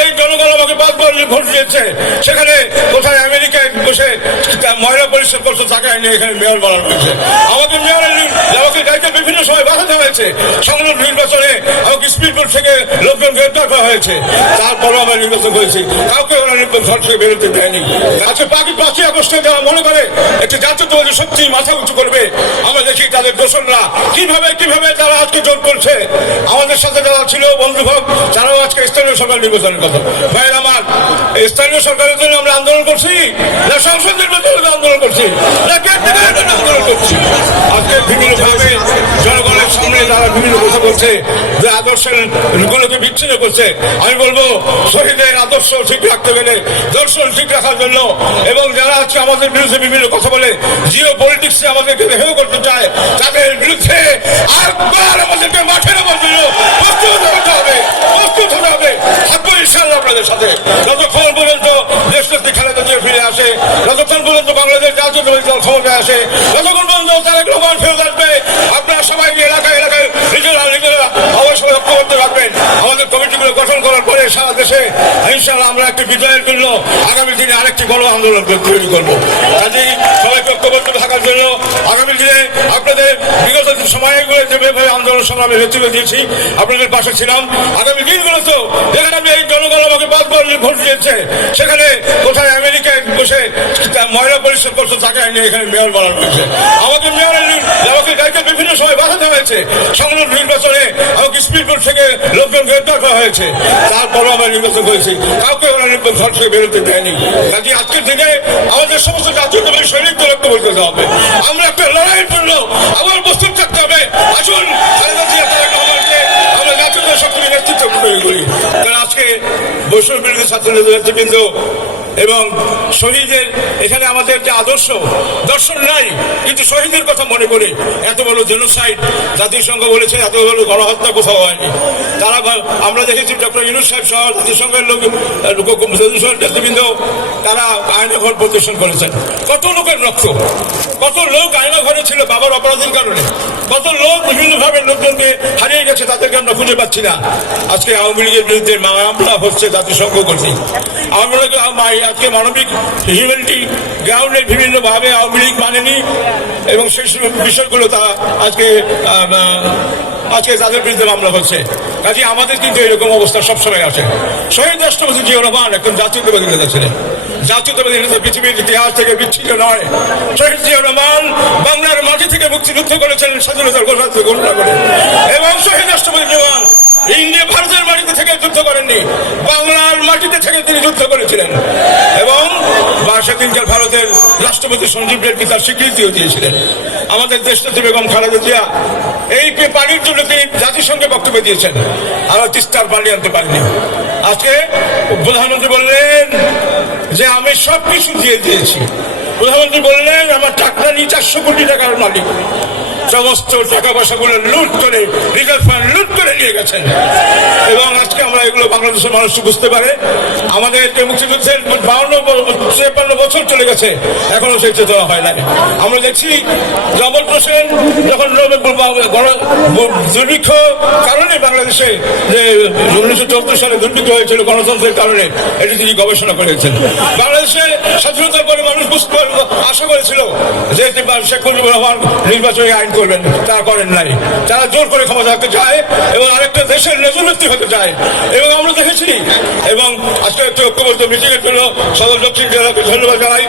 এই জনগণ আমাকে বারবার ভোট দিয়েছে। সেখানে কোথায় আমেরিকায় বসে মহিলা পরিষদ করতে তাকে এখানে মেয়র বানানো হয়েছে। আমাকে মেয়রের নি- আমাকে গাড়িতে বিভিন্ন সময় বাধা দেওয়া হয়েছে। সংসদ নির্বাচনে আমাকে স্পিডবোর্ড থেকে লোকজন গ্রেপ্তার করা হয়েছে। তারপরও আমরা নির্বাচন করেছি। কাউকে ওরা ঘর থেকে বেরোতে দেয়নি। আজকে বাকি পাঁচই আগস্টে যারা মনে করে একটি জাতীয়তাবাদী শক্তি মাথা উঁচু করবে, আমরা দেখি তাদের দোষররা কীভাবে কীভাবে তারা আজকে জোর করছে। আমাদের সাথে যারা ছিল বন্ধুভাব তারাও আজকে স্থানীয় সরকার নির্বাচনের কথা। ভাইয়ের আমার স্থানীয় সরকারের জন্য আমরা আন্দোলন করছি? না সংসদ নির্বাচনের আন্দোলন করছি? না জন্য আন্দোলন করছি? আজকে বিভিন্ন ভাবে জনগণের বিভিন্ন কথা বলছে যে আদর্শের গুলোকে বিচ্ছিন্ন করছে। আমি বলব, শহীদের আদর্শ ঠিক রাখতে গেলে, দর্শন ঠিক রাখার জন্য এবং যারা আজকে আমাদের বিরুদ্ধে বিভিন্ন কথা বলে জিও পলিটিক্সে আমাদেরকে হেয় করতে চায়, তাদের বিরুদ্ধে আরেকবার আমাদেরকে মাঠে নামার জন্য প্রস্তুত হতে হবে, প্রস্তুত হতে হবে। থাকব ইনশাল্লাহ আপনাদের সাথে। যতক্ষণ পর্যন্ত দেশনেত্রী খালেদা জিয়া ফিরে আসে, যতক্ষণ পর্যন্ত বাংলাদেশ জাতীয়তাবাদী দল ক্ষমতায় আসে ততক্ষণ পর্যন্ত তারা গ্লোবাল ফেরত আসবে, আপনারা সবাই এলাকায় দেশে ইনশাল্লাহ আমরা একটি বিজয়ের জন্য আগামী দিনে আরেকটি গণ আন্দোলন তৈরি করব। কাজেই সবাইকে ঐক্যবদ্ধ থাকার জন্য আগামী দিনে আপনাদের বিগত সময়গুলো যেভাবে আন্দোলন সংগ্রামে নেতৃত্ব দিয়েছি, আপনাদের পাশে ছিলাম। আগামী দিনগুলোতেও যেখানে আমি এই জনগণ আমাকে যে ভোট দিয়েছে, সেখানে কোথায় আমেরিকায় বসে ময়লা পরিষ্কার করতে তাকে নিয়ে এখানে মেয়র বানানো হয়েছে। আমাকে মেয়রের আমাকে গাড়িতে বিভিন্ন সময় বাধা দেওয়া হয়েছে। সংসদ নির্বাচনে আমাকে স্পিডবোর্ড থেকে লোকজন গ্রেপ্তার করা হয়েছে। তারপরও আমরা নির্বাচন করেছি। কাউকে ওরা ঘর থেকে বেরোতে দেয়নি। কাজে আজকের দিনে আমাদের সমস্ত জাতীয়তাবাদী সৈনিকদের লক্ষ্য করতে হবে। আমরা একটা লড়াইয়ের জন্য আবার প্রস্তুত থাকতে হবে। আসুন আমরা জাতীয় শক্তির নেতৃত্ব করি। কারণ আজকে বৈষম্য বিরোধী ছাত্র নেতৃবৃন্দ এবং শহীদের, এখানে আমাদের যে আদর্শ, দর্শন নাই, কিন্তু শহীদের কথা মনে করে এত বড় জেনোসাইড জাতিসংঘ বলেছে এত বড় গণহত্যা কোথাও হয়নি। তারা আমরা দেখেছি ডক্টর ইউনুস সাহেব সহ জাতিসংঘের লোক নেতৃবৃন্দ, তারা আয়না ঘর প্রদর্শন করেছেন। কত লোকের রক্ত? কত লোক আয়না ঘরে ছিল বাবার অপরাধের কারণে? কত লোক বিভিন্নভাবে লোকজনকে হারিয়ে গেছে, তাদেরকে আমরা খুঁজে পাচ্ছি না। আজকে আওয়ামী লীগের বিরুদ্ধে মামলা হচ্ছে জাতিসংঘ কর্তৃক। আওয়ামী লীগ আম- আজকে মানবিক হিউম্যানিটি গ্রাউন্ডে বিভিন্নভাবে আওয়ামী লীগ মানেনি এবং সেই বিষয়গুলো তা আজকে আজকে তাদের বিরুদ্ধে মামলা হচ্ছে। কাজে আমাদের কিন্তু এরকম অবস্থা সবসময় আছে। শহীদ রাষ্ট্রপতি জিয়া রহমান একজন জাতীয়তাবাদী নেতা ছিলেন। জাতীয়তাবাদী নেতা পৃথিবীর ইতিহাস থেকে বিচ্ছিন্ন নয়। শহীদ জিয়া রহমান বাংলার মাটি থেকে মুক্তিযুদ্ধ করেছেন, স্বাধীনতার ঘোষণা ঘোষণা করে এবং শহীদ রাষ্ট্রপতি জওয়ান ইন্ডিয়া ভারতের মাটিতে থেকে যুদ্ধ করেননি। বাংলার মাটিতে থেকে তিনি যুদ্ধ করেছিলেন। এবং বা- সেদিনকার ভারতের রাষ্ট্রপতি সঞ্জীব রেড্ডি তার স্বীকৃতিও দিয়েছিলেন। আমাদের দেশনেত্রী বেগম খালেদা জিয়া এই পানির জন্য তিনি জাতিসংঘে বক্তব্য দিয়েছেন। আমরা তিস্তার পানি আনতে পারিনি। আজকে প্রধানমন্ত্রী বললেন যে, আমি সব কিছু দিয়ে দিয়েছি। প্রধানমন্ত্রী বললেন, আমার টাকা নিয়ে চারশো কোটি টাকার মালিক। সমস্ত টাকা পয়সাগুলো লুট করে রিজার্ভ ফান্ড লুট করে নিয়ে গেছেন। এবং আজকে আমরা এগুলো বাংলাদেশের মানুষ বুঝতে পারে। আমাদের যে মুক্তিযুদ্ধের বাউন্ন তেপান্ন বছর চলে গেছে, এখনও সেই চেতনা হয় নাই। আমরা দেখছি হোসেন যখন দুর্ভিক্ষ কারণে বাংলাদেশে যে উনিশশো চৌদ্দ সালে দুর্ভিক্ষ হয়েছিল গণতন্ত্রের কারণে, এটি তিনি গবেষণা করেছেন। বাংলাদেশে স্বাধীনতার পরে মানুষ বুঝতে আশা করেছিল যে নির্বাচনী আইন করবেন। তারা করেন নাই। তারা জোর করে ক্ষমতা হতে চায় এবং আরেকটা দেশের নেতৃত্ব হতে চায়। এবং আমরা দেখেছি, এবং আজকে একটি ঐক্যবদ্ধ মিটিংয়ের জন্য সদর দক্ষিণ জেলাকে ধন্যবাদ জানাই।